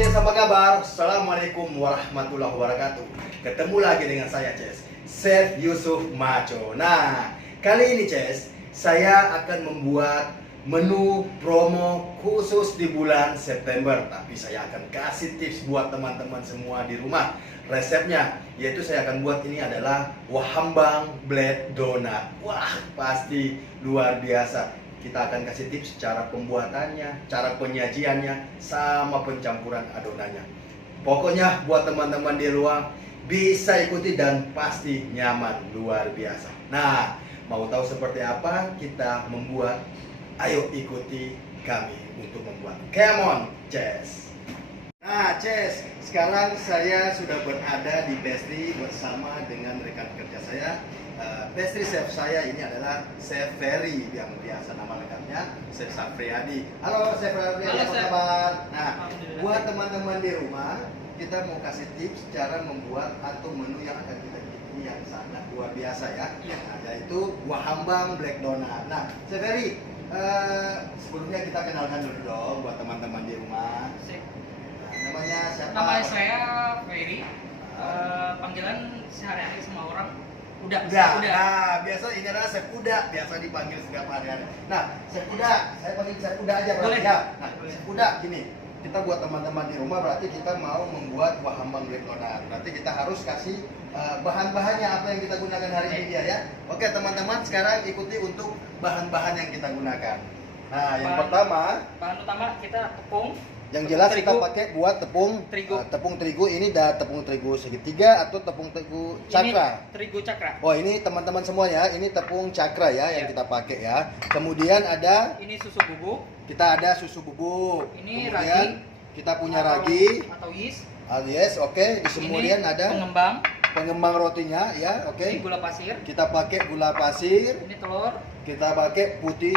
Ces, apa kabar? Assalamualaikum warahmatullahi wabarakatuh. Ketemu lagi dengan saya Ces, Chef Yusuf Maco. Nah, kali ini Ces, saya akan membuat menu promo khusus di bulan September. Tapi saya akan kasih tips buat teman-teman semua di rumah. Resepnya, yaitu saya akan buat ini adalah wahambang blade donat. Wah, pasti luar biasa. Kita akan kasih tips cara pembuatannya, cara penyajiannya, sama pencampuran adonannya. Pokoknya buat teman-teman di luar bisa ikuti dan pasti nyaman luar biasa. Nah, mau tahu seperti apa kita membuat? Ayo ikuti kami untuk membuat. Come on, Ces. Nah, Ces, sekarang saya sudah berada di pastry bersama dengan rekan kerja saya. Pastry chef saya ini adalah Chef Ferry, yang biasa nama lengkapnya Chef Safriadi. Halo Chef Ferry, apa kabar? Nah, buat teman-teman di rumah, kita mau kasih tips cara membuat atau menu yang akan kita bikin yang sangat luar biasa ya. Nah, yaitu wahambang black donut. Nah, Chef Ferry, sebelumnya kita kenalkan dulu dong buat teman-teman di rumah. Nah, namanya siapa? Nama saya Ferry. Panggilan sehari-hari sama orang Udah. Nah, biasa ini adalah Chef Uda, biasa dipanggil setiap hari. Nah, Chef Uda, saya panggil Chef Uda aja berarti ya. Nah, Chef Uda gini, kita buat teman-teman di rumah berarti kita mau membuat wahambang black donut. Berarti kita harus kasih bahan-bahannya apa yang kita gunakan hari ini ya. Oke, teman-teman, sekarang ikuti untuk bahan-bahan yang kita gunakan. Nah, yang pertama, bahan utama kita tepung. Yang jelas kita pakai buat tepung terigu. Tepung terigu ini tepung terigu segitiga atau tepung terigu cakra. Ini terigu cakra. Oh, ini teman-teman semua ya, ini tepung cakra ya yang kita pakai ya. Kemudian ada ini susu bubuk. Kita ada susu bubuk. Ini kemudian ragi. Kita punya ragi atau yeast. Yes, oke. Kemudian ada pengembang rotinya ya, oke. Ini gula pasir. Kita pakai gula pasir. Ini telur. Kita pakai putih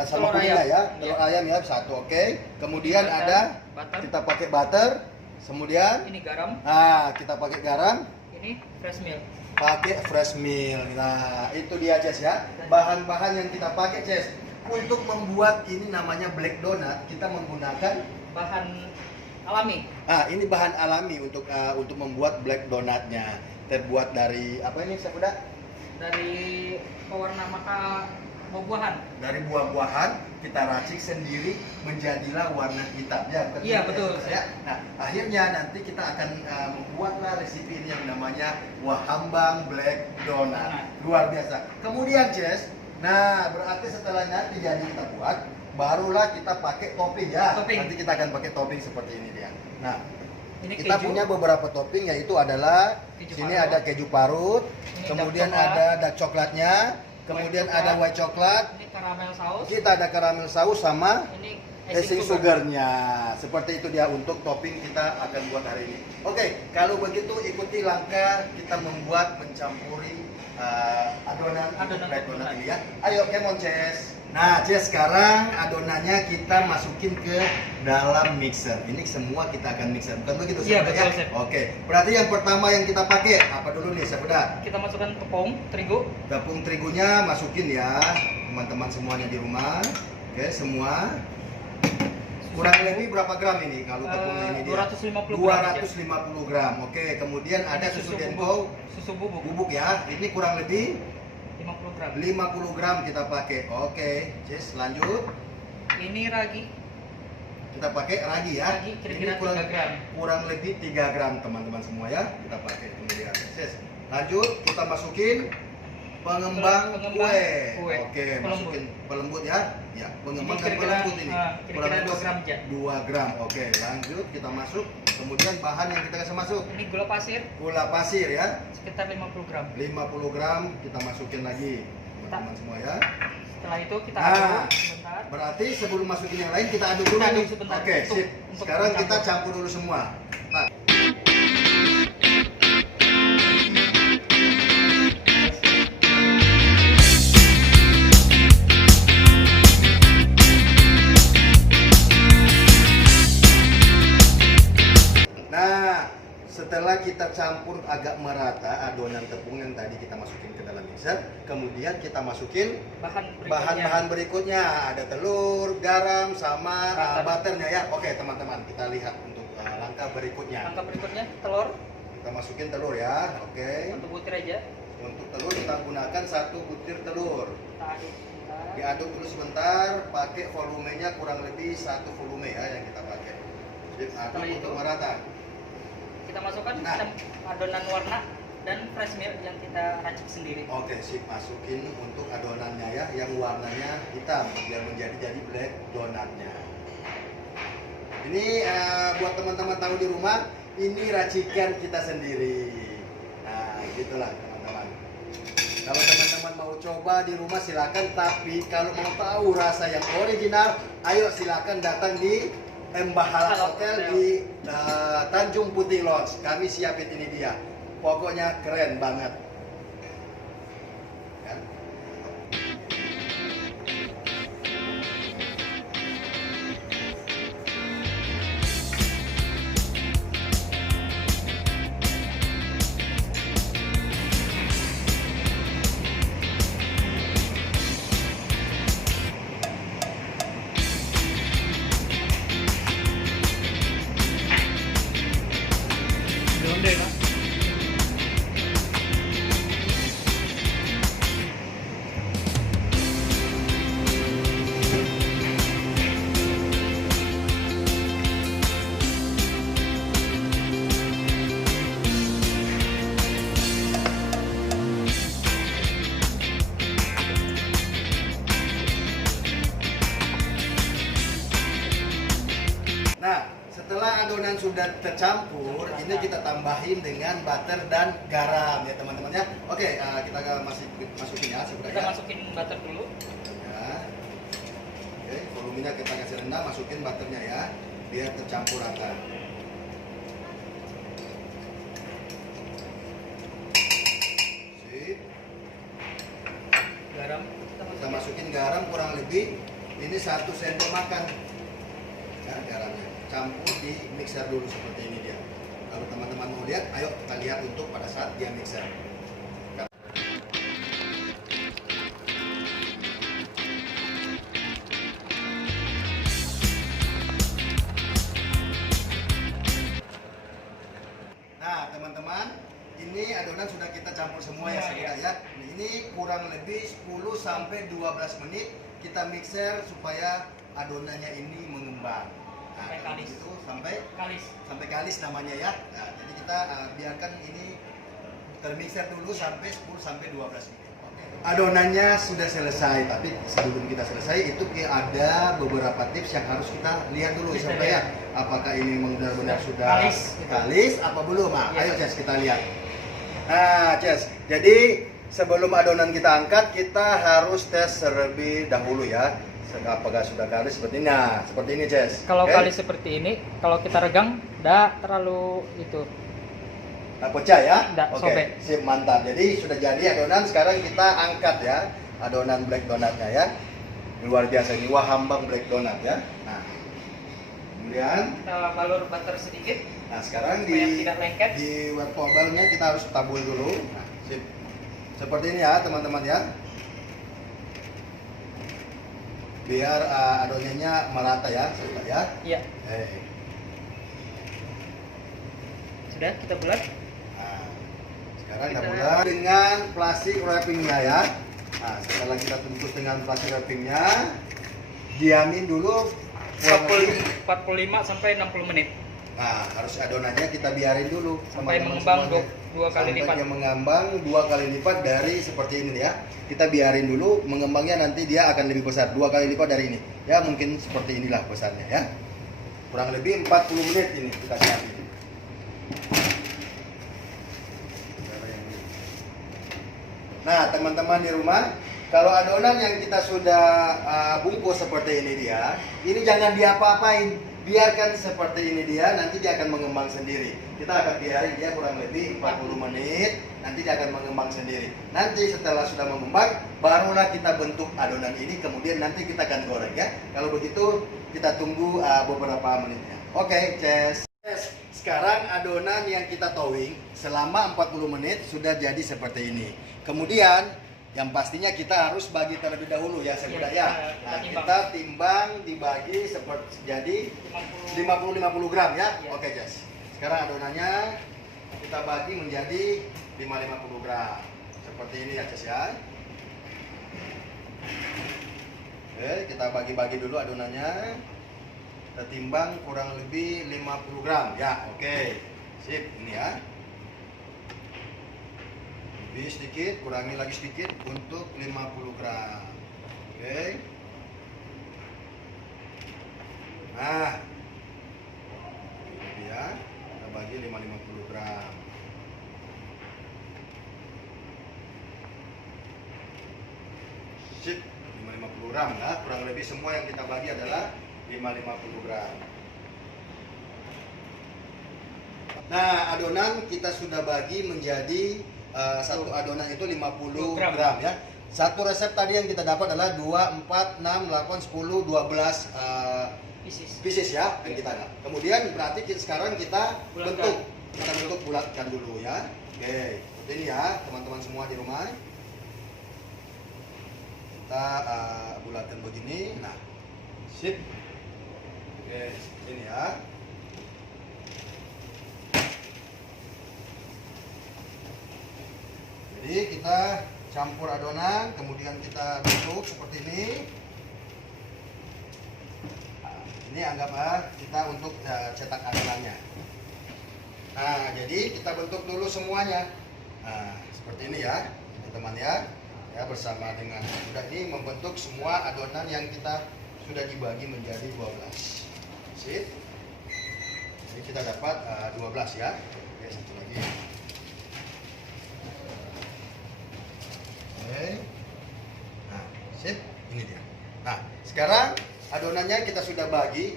sama putihnya ya, telur ayam ya satu, oke. Kemudian ada kita pakai butter. Kemudian ini garam. Nah, kita pakai garam. Ini fresh milk. Pakai fresh milk. Nah, itu dia Ces ya. Bahan-bahan yang kita pakai Ces untuk membuat ini namanya black donut, kita menggunakan bahan alami. Ah, ini bahan alami untuk membuat black donatnya. Terbuat dari apa ini Chef Uda? Dari pewarna maka buah-buahan. Dari buah-buahan kita racik sendiri menjadilah warna hitam ya. Iya betul. Ya. Nah, akhirnya nanti kita akan membuatlah resipi ini yang namanya wahambang black donut. Luar biasa. Kemudian Ces, nah berarti setelah nanti jadi kita buat, barulah kita pakai topping ya. Nanti kita akan pakai topping seperti ini dia. Nah, ini kita punya beberapa topping, yaitu adalah sini ada keju parut, kemudian ada dark coklatnya. Kemudian ada white coklat, ini karamel saus. Kita ada karamel saus sama ini icing sugarnya. Seperti itu dia untuk topping kita akan buat hari ini. Oke, kalau begitu ikuti langkah kita membuat mencampuri adonan black donut ini ya. Ayo, come on Ces. Nah, Ces, sekarang adonannya kita masukin ke dalam mixer. Ini semua kita akan mixer, bukan begitu? Iya, betul, Chef. Oke, berarti yang pertama yang kita pakai apa dulu nih, Chef Uda? Kita masukkan tepung terigu. Tepung terigunya masukin ya, teman-teman semuanya di rumah. Oke, semua. Kurang lebih berapa gram ini kalau tepungnya ini dia? 250 gram. Oke, kemudian ada susu denko, susu bubuk ya. Ini kurang lebih 50 gram. 50 gram kita pakai. Oke, Ces, lanjut. Ini ragi. Kita pakai ragi ya. Ragi kira-kira ini 3 gram. Kurang lebih 3 gram teman-teman semua ya. Kita pakai kemudian. Ces, lanjut kita masukin pengembang kue. Oke, masukin pelembut ya. Ya, pengembang dan pelembut ini. Kurang lebih 2 gram. Oke, lanjut kita masuk. Kemudian bahan yang kita kasih masuk. Ini gula pasir. Gula pasir ya. Sekitar 50 gram. 50 gram kita masukin lagi, teman-teman semua ya. Setelah itu kita aduk sebentar. Berarti sebelum masukin yang lain kita aduk dulu. Oke, sip. Sekarang kita campur dulu semua. Nah. Setelah kita campur agak merata adonan tepung yang tadi kita masukin ke dalam mixer, kemudian kita masukin bahan-bahan berikutnya. Ada telur, garam, sama butternya ya. Oke teman-teman, kita lihat untuk langkah berikutnya. Langkah berikutnya telur. Kita masukin telur ya. Oke. 1 butir aja. Untuk telur kita gunakan 1 butir telur. Kita aduk sebentar. Diaduk dulu sebentar, pakai volumenya kurang lebih 1 volume ya yang kita pakai. Jadi aduk Setelah untuk itu, merata. Kita masukkan Nah. adonan warna dan fresh milk yang kita racik sendiri. Oke, sip, masukin untuk adonannya ya, yang warnanya hitam biar jadi black donatnya. Ini buat teman-teman tahu di rumah, ini racikan kita sendiri. Nah, gitulah teman-teman. Kalau teman-teman mau coba di rumah silakan, tapi kalau mau tahu rasa yang original, ayo silakan datang di Embahala Hotel di Tanjung Putih Lodge. Kami siapin ini dia. Pokoknya keren banget. Kan? Donde, no? Nah, setelah adonan sudah tercampur, ini kita tambahin dengan butter dan garam ya teman-teman ya. Oke, kita masukin ya sebentar Kita ya. masukin butter dulu. Ya. Oke, volumenya kita kasih rendah, masukin butternya ya, biar tercampur rata. Sip. Garam Kita masukin garam kurang lebih ini 1 sendok makan. Ya, garamnya campur di mixer dulu seperti ini dia. Kalau teman-teman mau lihat, ayo kita lihat untuk pada saat dia mixer. Nah, teman-teman, ini adonan sudah kita campur semua ya, Semua, ya. Ini kurang lebih 10 sampai 12 menit kita mixer supaya adonannya ini mengembang. Nah, Sampai kalis. itu sampai kalis. kalis namanya ya. Nah, jadi kita biarkan ini termixer dulu sampai 10 sampai 12 menit. Oke. Adonannya sudah selesai, tapi sebelum kita selesai itu ada beberapa tips yang harus kita lihat dulu Kita supaya lihat. apakah ini benar-benar sudah Kalis, gitu. kalis apa belum. Nah, Iya. ayo Ces kita lihat. Nah, Ces, jadi sebelum adonan kita angkat kita harus tes terlebih dahulu ya. Apakah sudah kalis seperti ini? Nah, seperti ini, Ces. Kalau Oke? kalis seperti ini, kalau kita regang, enggak terlalu itu. Pecah ya? Nggak, Oke, sobek. sip, mantap. Jadi sudah jadi adonan, sekarang kita angkat ya adonan black donatnya ya. Luar biasa ini, wah hambang black donat ya. Nah, kemudian, Kita balur butter sedikit. nah sekarang Supaya di tidak lengket. wet powdernya kita harus tabur dulu. Nah, sip. Seperti ini ya teman-teman ya. Biar adonannya merata ya, ya. Iya, sudah kita bulat. Nah, sekarang kita Kita- mulai dengan plastik wrappingnya ya. Nah, setelah kita bungkus dengan plastik wrappingnya, diamin dulu kurang lebih. 45 sampai 60 menit. Nah, harus adonannya kita biarin dulu Sampai teman-teman mengembang semuanya. dua kali Sampai lipat. dia mengembang 2 kali lipat dari seperti ini ya. Kita biarin dulu, mengembangnya nanti dia akan lebih besar 2 kali lipat dari ini. Ya, mungkin seperti inilah besarnya ya. Kurang lebih 40 menit ini kita siapin. Nah, teman-teman di rumah, kalau adonan yang kita sudah bungkus seperti ini dia, ini jangan diapa-apain. Biarkan seperti ini dia, nanti dia akan mengembang sendiri. Kita akan biarin dia kurang lebih 40 menit, nanti dia akan mengembang sendiri. Nanti setelah sudah mengembang, barulah kita bentuk adonan ini, kemudian nanti kita akan goreng ya. Kalau begitu, kita tunggu beberapa menitnya. Oke, Ces. Sekarang adonan yang kita towing selama 40 menit sudah jadi seperti ini. Kemudian Yang pastinya kita harus bagi terlebih dahulu ya Sebuda ya. Kita Nah, timbang. kita timbang dibagi seperti jadi 50 gram ya. Iya. Oke, Jess. Sekarang adonannya kita bagi menjadi 50 gram. Seperti ini ya, Jess ya. Oke, kita bagi-bagi dulu adonannya. Kita timbang kurang lebih 50 gram ya. Oke. Sip, ini ya. Lebih sedikit, kurangi lagi sedikit untuk 50 gram. Oke. Nah, ini dia. Kita bagi 50 gram. Sip, 50 gram ya. Kurang lebih semua yang kita bagi adalah 50 gram. Nah, adonan kita sudah bagi menjadi satu adonan itu 50 gram ya. Satu resep tadi yang kita dapat adalah 2, 4, 6, 8, 10, 12 pieces ya yang kita ada. Kemudian berarti sekarang kita bentuk bulatkan dulu ya. Oke, seperti ini ya teman-teman semua di rumah. Kita bulatkan begini. Nah, sip. Oke, seperti ini ya. Jadi kita campur adonan, kemudian kita bentuk seperti ini. Nah, ini anggaplah kita untuk cetak adonannya. Nah, jadi kita bentuk dulu semuanya. Nah, seperti ini ya, teman-teman ya. Ya, bersama dengan sudah ini membentuk semua adonan yang kita sudah dibagi menjadi 12. Sip. Jadi kita dapat 12 ya. Oke, satu lagi. Oke. Nah, sip, ini dia. Nah, sekarang adonannya kita sudah bagi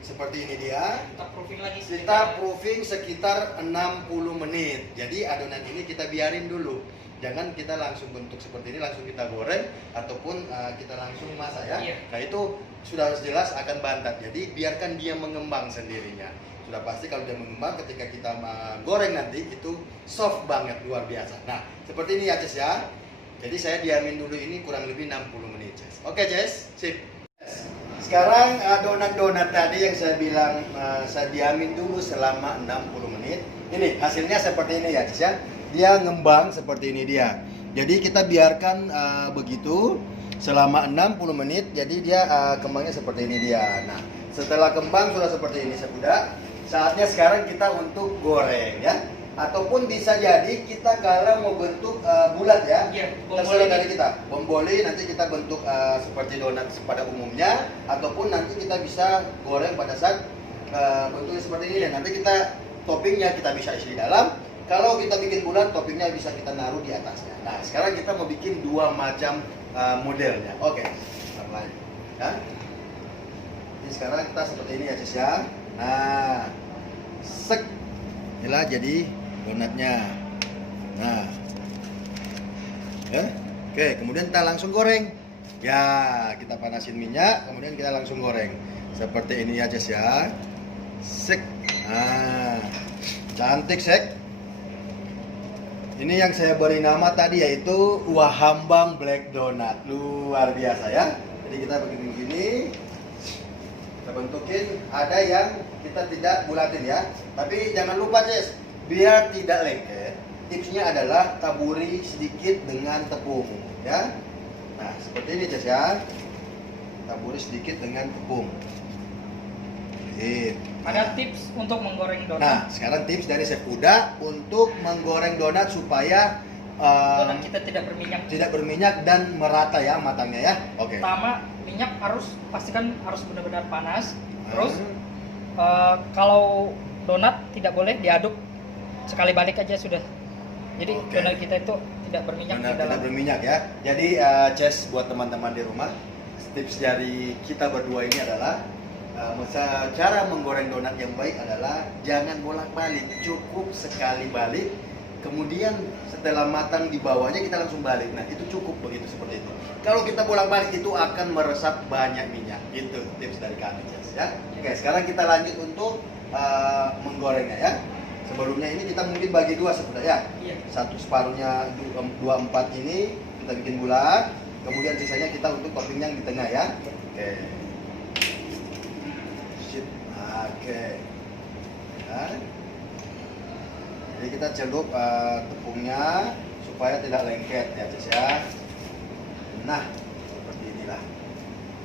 seperti ini dia. Kita proofing lagi. Kita proofing sekitar 60 menit. Jadi adonan ini kita biarin dulu. Jangan kita langsung bentuk seperti ini, langsung kita goreng ataupun kita langsung masak ya. Iya. Nah, itu sudah jelas akan bantat. Jadi biarkan dia mengembang sendirinya. Sudah pasti kalau dia mengembang ketika kita goreng nanti itu soft banget, luar biasa. Nah, seperti ini ya, Jess ya. Jadi saya diamin dulu ini kurang lebih 60 menit, Jess. Oke, Jess. Sip. Sekarang donat-donat tadi yang saya bilang saya diamin dulu selama 60 menit. Ini hasilnya seperti ini ya, Jess ya. Dia ngembang seperti ini dia. Jadi kita biarkan begitu selama 60 menit. Jadi dia kembangnya seperti ini dia. Nah, setelah kembang sudah seperti ini Sebuda. Saatnya sekarang kita untuk goreng ya. Ataupun bisa jadi kita kalau mau bentuk bulat ya. Iya, Terserah dari kita. Bomboli nanti kita bentuk seperti donat pada umumnya. Ataupun nanti kita bisa goreng pada saat bentuknya seperti ini. Dan nanti kita toppingnya kita bisa isi di dalam. Kalau kita bikin bulat, toppingnya bisa kita naruh di atasnya. Nah, sekarang kita mau bikin dua macam modelnya. Oke, lanjut. Ya. Ini sekarang kita seperti ini ya, Cis ya. Nah, sek. Inilah jadi donatnya. Nah, oke, kemudian kita langsung goreng. Ya, kita panasin minyak, kemudian kita langsung goreng. Seperti ini ya, Cis ya. Sek. Nah, cantik sek. Ini yang saya beri nama tadi yaitu Wahambang Black Donut. Luar biasa ya. Jadi kita begini-begini. Kita bentukin. Ada yang kita tidak bulatin ya. Tapi jangan lupa, Ces, biar tidak lengket, tipsnya adalah taburi sedikit dengan tepung ya. Nah, seperti ini, Ces ya. Taburi sedikit dengan tepung. Ada tips untuk menggoreng donat. Nah, sekarang tips dari Chef Uda untuk menggoreng donat supaya Donat kita tidak berminyak. dan merata ya matangnya ya. Oke. Pertama, minyak pastikan harus benar-benar panas. Terus kalau donat tidak boleh diaduk, sekali balik aja sudah. Jadi donat kita itu tidak berminyak di dalam. Tidak berminyak ya. Jadi Ces buat teman-teman di rumah, tips dari kita berdua ini adalah cara menggoreng donat yang baik adalah jangan bolak-balik, cukup sekali balik, kemudian setelah matang di bawahnya kita langsung balik. Nah, itu cukup begitu seperti itu. Kalau kita bolak-balik itu akan meresap banyak minyak. Itu tips dari kami, ya. Oke, sekarang kita lanjut untuk menggorengnya ya. Sebelumnya ini kita mungkin bagi dua sebenarnya ya. Iya. Satu separuhnya 24 ini kita kita bikin bulat. Kemudian sisanya kita untuk topping yang di tengah ya. Oke. Sip. Oke. Ya. Jadi kita celup tepungnya supaya tidak lengket ya Ces ya. Nah, seperti inilah.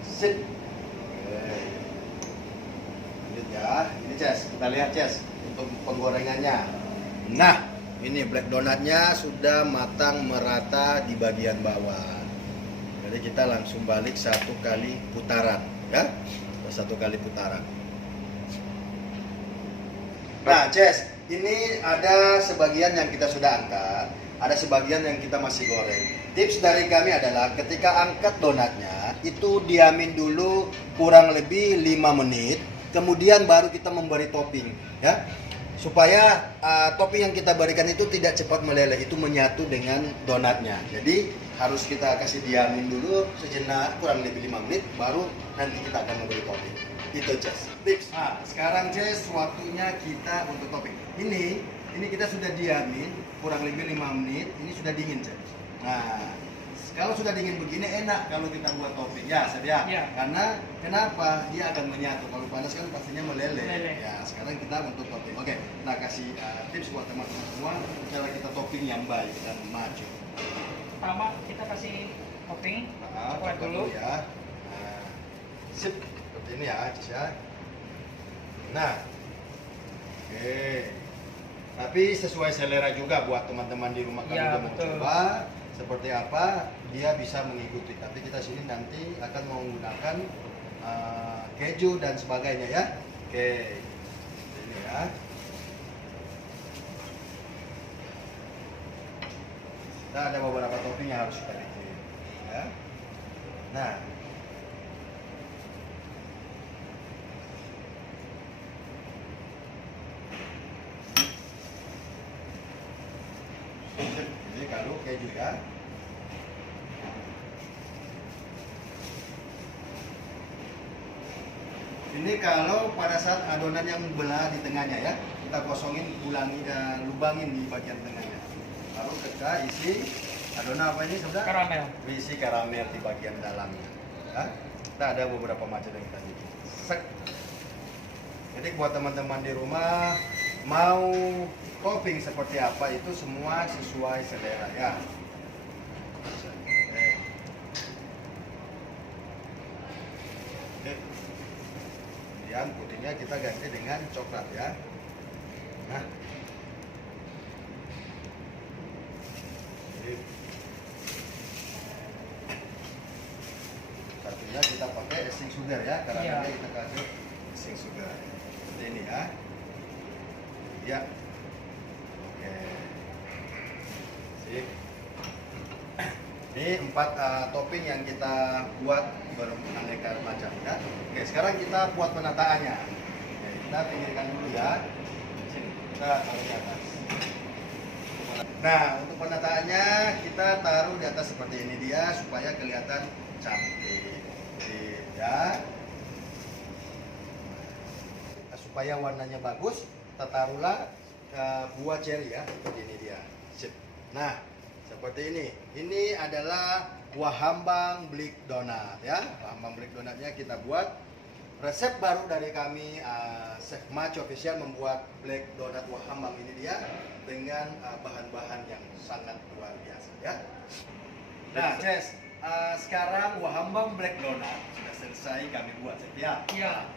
Sip. Oke. Lanjut ya. Ini Ces, kita lihat Ces untuk penggorengannya. Nah, ini black donatnya sudah matang merata di bagian bawah. Jadi kita langsung balik 1 kali putaran ya. 1 kali putaran. Nah, Ces, ini ada sebagian yang kita sudah angkat, ada sebagian yang kita masih goreng. Tips dari kami adalah ketika angkat donatnya, itu diamin dulu kurang lebih 5 menit, kemudian baru kita memberi topping, ya. Supaya topping yang kita berikan itu tidak cepat meleleh, itu menyatu dengan donatnya. Jadi harus kita kasih diamin dulu sejenak, kurang lebih 5 menit, baru nanti kita akan memberi topping. Itu Ces, tips. Nah, sekarang Ces, waktunya kita untuk topping. Ini kita sudah diamin kurang lebih 5 menit. Ini sudah dingin Ces. Nah, kalau sudah dingin begini enak kalau kita buat topping ya, Sedia. Ya. Karena kenapa? Dia akan menyatu. Kalau panas kan pastinya meleleh. Meleleh. Ya, sekarang kita untuk topping. Oke, nah kasih tips buat teman-teman semua cara kita topping yang baik dan maju. Pertama kita kasih topping coklat Coklat dulu. ya. Nah, sip. Seperti ini ya, Cis ya. Nah, oke. Tapi sesuai selera juga buat teman-teman di rumah kalau Ya, udah mau betul. coba seperti apa, dia bisa mengikuti. Tapi kita sini nanti akan menggunakan keju dan sebagainya ya. Oke, ini ya. Nah, ada beberapa topping yang harus kita bikin. Ya. Nah, ini kalau keju ya. Ini kalau pada saat adonan yang belah di tengahnya ya, kita kosongin, ulangi dan lubangin di bagian tengahnya. Lalu kita isi adonan apa ini sudah? Karamel. Isi karamel di bagian dalamnya. Ya. Kita ada beberapa macam yang kita bikin. Sek. Jadi buat teman-teman di rumah mau topping seperti apa itu semua sesuai selera ya. Oke. Kemudian putihnya kita ganti dengan coklat ya. Nah. Jadi, satunya kita pakai icing sugar ya, karamelnya Iya. kita kasih icing sugar. Seperti ini ya. Ya. Oke. Sip. Ini 4 topping yang kita buat beraneka macam ya. Oke, sekarang kita buat penataannya. Oke, kita pinggirkan dulu ya. Sini, kita taruh di atas. Nah, untuk penataannya kita taruh di atas seperti ini dia supaya kelihatan cantik. Ya. Supaya warnanya bagus, kita taruhlah buah cherry ya, seperti ini dia. Sip. Nah, seperti ini. Ini adalah Wahambang Black Donat ya. Wahambang Black Donatnya kita buat. Resep baru dari kami, Chef Macho Official membuat Black Donat Wahambang ini dia dengan bahan-bahan yang sangat luar biasa ya. Nah, Ces, sekarang Wahambang Black Donat sudah selesai kami buat setia. Iya.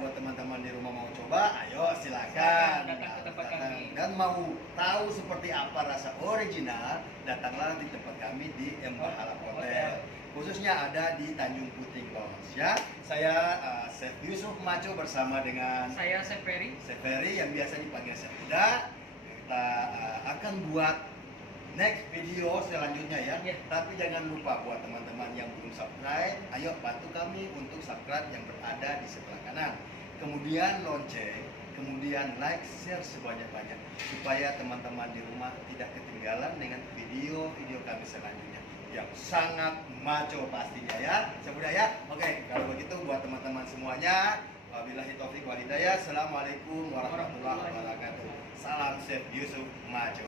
Buat teman-teman di rumah mau coba, ayo silakan Datang ke tempat kami. dan mau tahu seperti apa rasa original, datanglah di tempat kami di Mbah Halap Hotel. Khususnya ada di Tanjung Puting Bos ya. Saya Chef Yusuf Macho bersama dengan Saya Chef Ferry. Chef Ferry yang biasa dipanggil Chef Kuda. Kita akan buat next video selanjutnya ya. Iya. Tapi jangan lupa buat teman-teman yang belum subscribe, ayo bantu kami untuk subscribe yang berada di sebelah kanan. Kemudian lonceng, kemudian like, share sebanyak-banyak supaya teman-teman di rumah tidak ketinggalan dengan video-video kami selanjutnya yang sangat maco pastinya ya. Semudah ya. Oke, kalau begitu buat teman-teman semuanya, wabillahi taufiq wal hidayah. Assalamualaikum warahmatullahi wabarakatuh. Salam Chef Yusuf Macho.